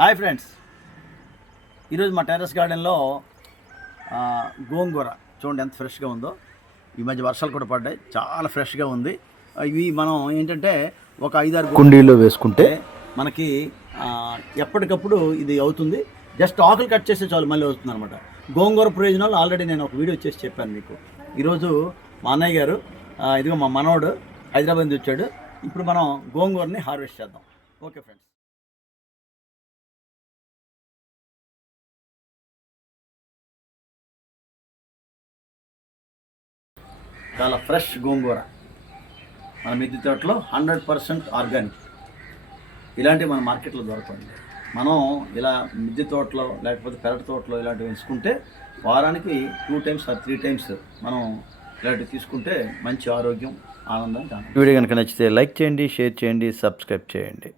Hi friends, ఈరోజు మా terrace గార్డెన్లో గోంగూర చూడండి ఎంత ఫ్రెష్గా ఉందో. ఈ మధ్య వర్షాలు కూడా పడ్డాయి, చాలా ఫ్రెష్గా ఉంది. ఇవి మనం ఏంటంటే ఒక 5-6 కుండీలో వేసుకుంటే మనకి ఎప్పటికప్పుడు ఇది అవుతుంది. జస్ట్ ఆకులు కట్ చేస్తే చాలు మళ్ళీ అవుతుంది అనమాట. గోంగూర ప్రయోజనాలు ఆల్రెడీ నేను ఒక వీడియో చేసి చెప్పాను మీకు. ఈరోజు మా అన్నయ్య గారు, ఇదిగో మా మనవడు హైదరాబాద్ నుంచి వచ్చాడు. ఇప్పుడు మనం గోంగూరని హార్వెస్ట్ చేద్దాం. Okay friends. చాలా ఫ్రెష్ గోంగూర మన మిద్దె తోటలో 100% ఆర్గానిక్. ఇలాంటివి మన మార్కెట్లో దొరకండి. మనం ఇలా మిద్దె తోటలో లేకపోతే పెరటి తోటలో ఇలాంటివి వేసుకుంటే వారానికి 2 times or 3 times మనం ఇలాంటివి తీసుకుంటే మంచి ఆరోగ్యం, ఆనందం. వీడియో కనుక నచ్చితే లైక్ చేయండి, షేర్ చేయండి, సబ్స్క్రైబ్ చేయండి.